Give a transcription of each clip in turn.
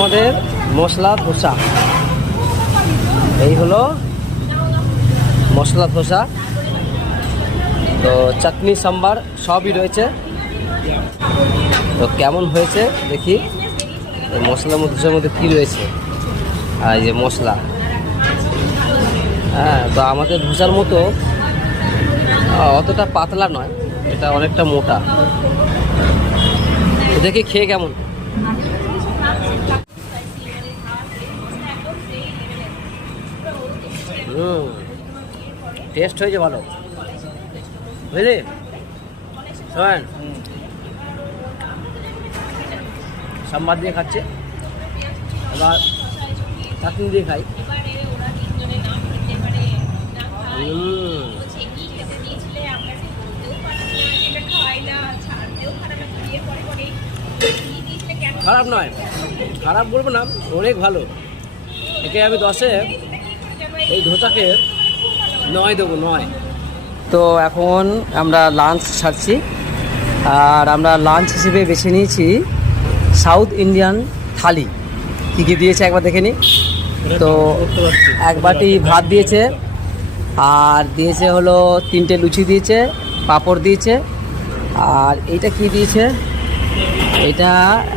আমাদের মশলা ধোসা, এই হলো মশলা ধোসা। তো চাটনি সাম্বার সবই রয়েছে। তো কেমন হয়েছে দেখি। মশলার মধ্যে ধোসার মধ্যে কী রয়েছে, আর এই যে মশলা। হ্যাঁ, তো আমাদের ধোসার মতো অতটা পাতলা নয়, এটা অনেকটা মোটা। দেখি খেয়ে কেমন। টেস্ট হয়েছে ভালো, বুঝলি শোন। সাম্বার দিয়ে খাচ্ছে, আবার চাটনি দিয়ে খাই। খারাপ নয়, খারাপ বলবো না, অনেক ভালো। একে আমি 10-এ এই ধোসাকে 9 দেবো, 9। তো এখন আমরা লাঞ্চ ছাড়ছি, আর আমরা লাঞ্চ হিসেবে বেছে নিয়েছি সাউথ ইন্ডিয়ান থালি। কী কী দিয়েছে একবার দেখে নিই। তো এক বাটি ভাত দিয়েছে, আর দিয়েছে হলো 3টে লুচি দিয়েছে, পাঁপড় দিয়েছে, আর এইটা কি দিয়েছে, এটা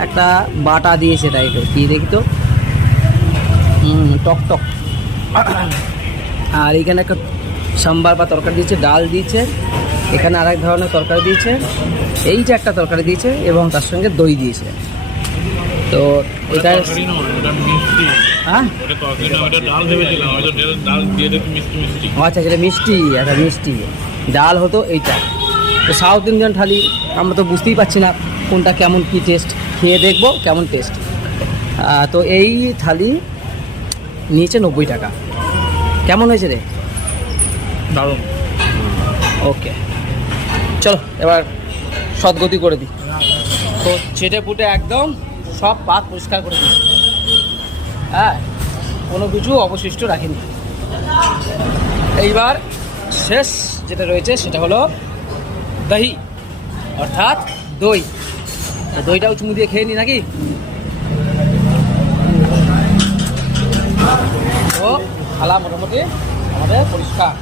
একটা বাটা দিয়েছে টাইপের, কি দেখি তো, টক টক। আর এইখানে একটা সাম্বার বা তরকারি দিয়েছে, ডাল দিয়েছে, এখানে আরেক ধরনের তরকারি দিয়েছে, এইটা একটা তরকারি দিয়েছে, এবং তার সঙ্গে দই দিয়েছে। তো এটা হ্যাঁ, আচ্ছা, সেটা মিষ্টি, একটা মিষ্টি ডাল হতো এইটা। তো সাউথ ইন্ডিয়ান থালি আমরা তো বুঝতেই পারছি না কোনটা কেমন কি টেস্ট, খেয়ে দেখবো কেমন টেস্ট। তো এই থালি নিয়েছে 90 টাকা। কেমন হয়েছে রে? দারুণ। ওকে, চলো এবার সদ্গতি করে দিই। তো চেটে পুটে একদম সব পাত পরিষ্কার করে দিই। হ্যাঁ, কোনো কিছু অবশিষ্ট রাখিনি। এইবার শেষ যেটা রয়েছে সেটা হলো দহি, অর্থাৎ দই। দইটাও চুমু দিয়ে খেয়ে নি নাকি। তো থালা মোটামুটি আমাদের পরিষ্কার।